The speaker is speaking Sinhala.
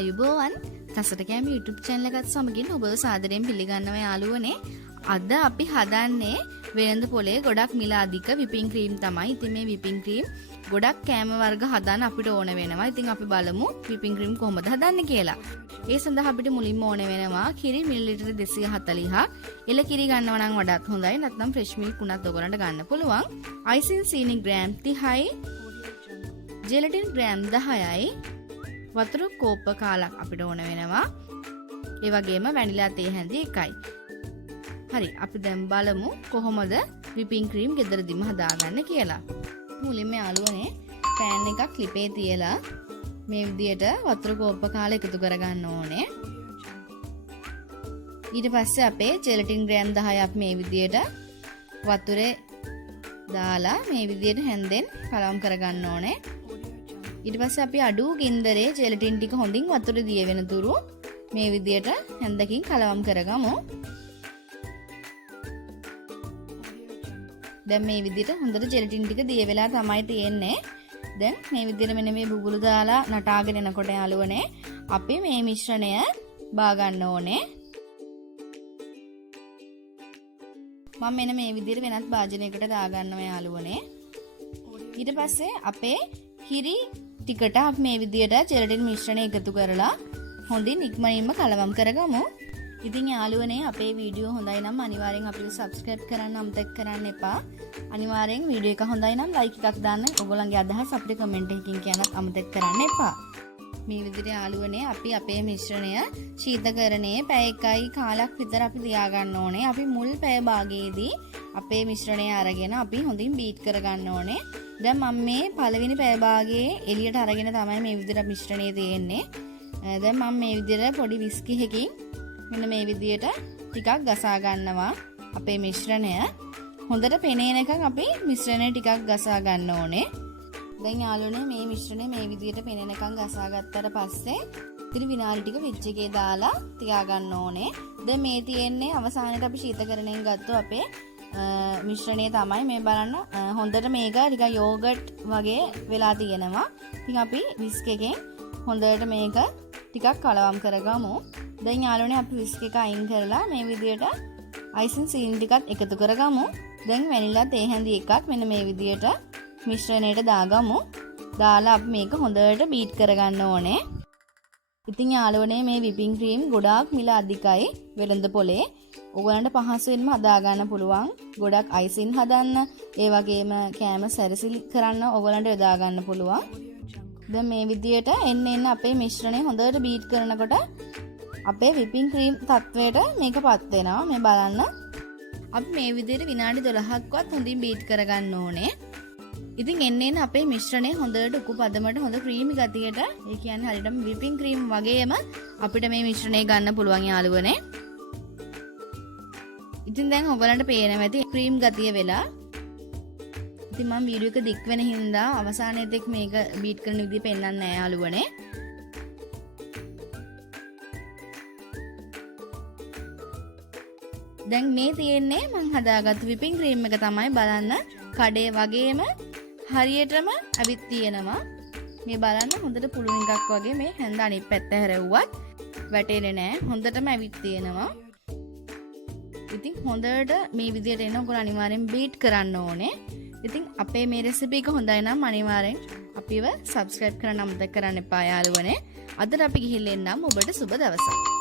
ආයුබෝවන් කසට කෑම YouTube channel එකත් සමගින් ඔබව සාදරයෙන් පිළිගන්නවා යාළුවනේ. අද අපි හදන්නේ වෙළඳ පොලේ ගොඩක් මිල අධික whipping cream තමයි. ඉතින් මේ whipping cream ගොඩක් කෑම වර්ග හදන්න අපිට ඕන වෙනවා. ඉතින් අපි බලමු whipping cream කොහොමද හදන්නේ කියලා. ඒ සඳහා අපිට මුලින්ම ඕන වෙනවා කිරි මිලිලිටර 240ක්. එළ කිරි ගන්නවා නම් වඩාත් හොඳයි. නැත්නම් fresh milk උනත් ඔයගලන්ට ගන්න පුළුවන්. icing සීනි ග්‍රෑම් 30යි. ජෙලටින් ග්‍රෑම් 10යි. වතුර කෝප්ප කාලක් අපිට ඕන වෙනවා. ඒ වගේම වැනිලා තේ හැඳි එකයි. හරි අපි දැන් බලමු කොහොමද whipping cream ගෙදරදීම හදාගන්නේ කියලා. මුලින්ම යාළුවනේ pan එකක් ලිපේ තියලා මේ විදියට වතුර කෝප්ප කාල එකතු කරගන්න ඕනේ. ඊට පස්සේ අපේ ජෙලටින් ග්‍රෑම් 10ක් මේ විදියට වතුරේ දාලා මේ විදියට හැන්දෙන් කලවම් කරගන්න ඕනේ. ඊට පස්සේ අපි අඩු ගින්දරේ ජෙලටින් ටික හොඳින් වතුරේ දිය වෙන තුරු මේ විදියට හැන්දකින් කලවම් කරගමු. දැන් මේ විදියට හොඳට ජෙලටින් ටික දිය වෙලා තමයි තියෙන්නේ. දැන් මේ විදියට මෙන්න මේ බුබුලු දාලා නටාගෙන එනකොට යාළුවනේ අපි මේ මිශ්‍රණය බා ගන්න ඕනේ. මම මෙන්න මේ විදියට වෙනත් භාජනයකට දා ගන්නවා යාළුවනේ. ඊට පස්සේ අපේ කිරි ටිකට අපි මේ විදියට ජෙලටින් මිශ්‍රණය එකතු කරලා හොඳින් ඉක්මනින්ම කලවම් කරගමු. ඉතින් යාළුවනේ අපේ වීඩියෝ හොඳයි නම් අනිවාර්යෙන් අපිට subscribe කරන්න අමතක කරන්න එපා. අනිවාර්යෙන් වීඩියෝ එක හොඳයි නම් like එකක් දාන්න. ඔයගොල්ලන්ගේ අදහස් අපිට comment එකකින් කියන්නත් අමතක කරන්න එපා. මේ විදිහට යාළුවනේ අපි අපේ මිශ්‍රණය ශීතකරණයේ පැය 1 කාලක් විතර අපි තියාගන්න ඕනේ. අපි මුල් පැය භාගයේදී අපේ මිශ්‍රණය අරගෙන අපි හොඳින් බීට් කරගන්න ඕනේ. දැන් මම මේ පළවෙනි පැය භාගයේ එළියට අරගෙන තමයි මේ විදිහට මිශ්‍රණය තියෙන්නේ. දැන් මම මේ විදිහට පොඩි විස්කි එකකින් මෙන්න මේ විදිහට ටිකක් ගසා ගන්නවා අපේ මිශ්‍රණය. හොඳට පෙනෙනකන් අපි මිශ්‍රණය ටිකක් ගසා ගන්න ඕනේ. දැන් යාළුවනේ මේ මිශ්‍රණය මේ විදිහට පෙනෙනකන් ගසා ගත්තට පස්සේ ඉතින් විනාඩි ටික ෆ්‍රිජ් එකේ දාලා තියා ගන්න ඕනේ. දැන් මේ තියෙන්නේ අවසානයේ අපි ශීතකරණයෙන් ගත්ත අපේ මිශ්‍රණය තමයි. මේ බලන්න හොඳට මේක ටික යෝගට් වගේ වෙලා තියෙනවා. ඉතින් අපි විස්ක් එකෙන් හොඳට මේක ටිකක් කලවම් කරගමු. දැන් යාළුවනේ අපි විස්ක් එක අයින් කරලා මේ විදියට අයිසින් සීනි ටිකත් එකතු කරගමු. දැන් වැනිලා තේ හැඳි එකක් මෙන්න මේ විදියට මිශ්‍රණයට දාගමු. දාලා අපි මේක හොඳට බීට් කරගන්න ඕනේ. ඉතින් යාළුවනේ මේ whipping cream ගොඩාක් මිල අධිකයි වෙළඳ පොලේ. ඔයගලන්ට පහසුවෙන්ම හදා ගන්න පුළුවන්. ගොඩක් අයිසින් හදන්න, ඒ වගේම කෑම සැරසිලි කරන්න ඔයගලන්ට යොදා ගන්න පුළුවන්. දැන් මේ විදියට එන්න අපේ මිශ්‍රණය හොඳට බීට් කරනකොට අපේ whipping cream තත්වයට මේකපත් වෙනවා. මේ බලන්න. අපි මේ විදියට විනාඩි 12ක්වත් හොඳින් බීට් කරගන්න ඕනේ. ඉතින් එන්න අපේ මිශ්‍රණය හොඳට උකු පදමට හොඳ ක්‍රීමි ගතියට, ඒ කියන්නේ හරියටම whipping cream වගේම අපිට මේ මිශ්‍රණය ගන්න පුළුවන් යාළුවනේ. ඉතින් දැන් ඔයගලන්ට පේනවා ඇති ක්‍රීම් ගතිය වෙලා. ඉතින් මම වීඩියෝ එක දික් වෙන හින්දා අවසානයේදී මේක බීට් කරන විදිහ පෙන්නන්නේ නැහැ යාළුවනේ. දැන් මේ තියෙන්නේ මම හදාගත්තු whipping cream එක තමයි. බලන්න කඩේ වගේම හරියටම ඇවිත් තියෙනවා. මේ බලන්න හොඳට පුළුන් එකක් වගේ මේ හැන්ද අනිත් පැත්ත හැරෙව්වත් වැටෙන්නේ නැහැ. හොඳටම ඇවිත් තියෙනවා. ඉතින් හොඳට මේ විදියට එන ඔයගොල්ලෝ අනිවාර්යෙන් බීට් කරන්න ඕනේ. ඉතින් අපේ මේ රෙසිපි එක හොඳයි නම් අනිවාර්යෙන් අපිව subscribe කරන්න අමතක කරන්න එපා යාළුවනේ. අදට අපි ගිහින් එන්නම්. ඔබට සුබ දවසක්.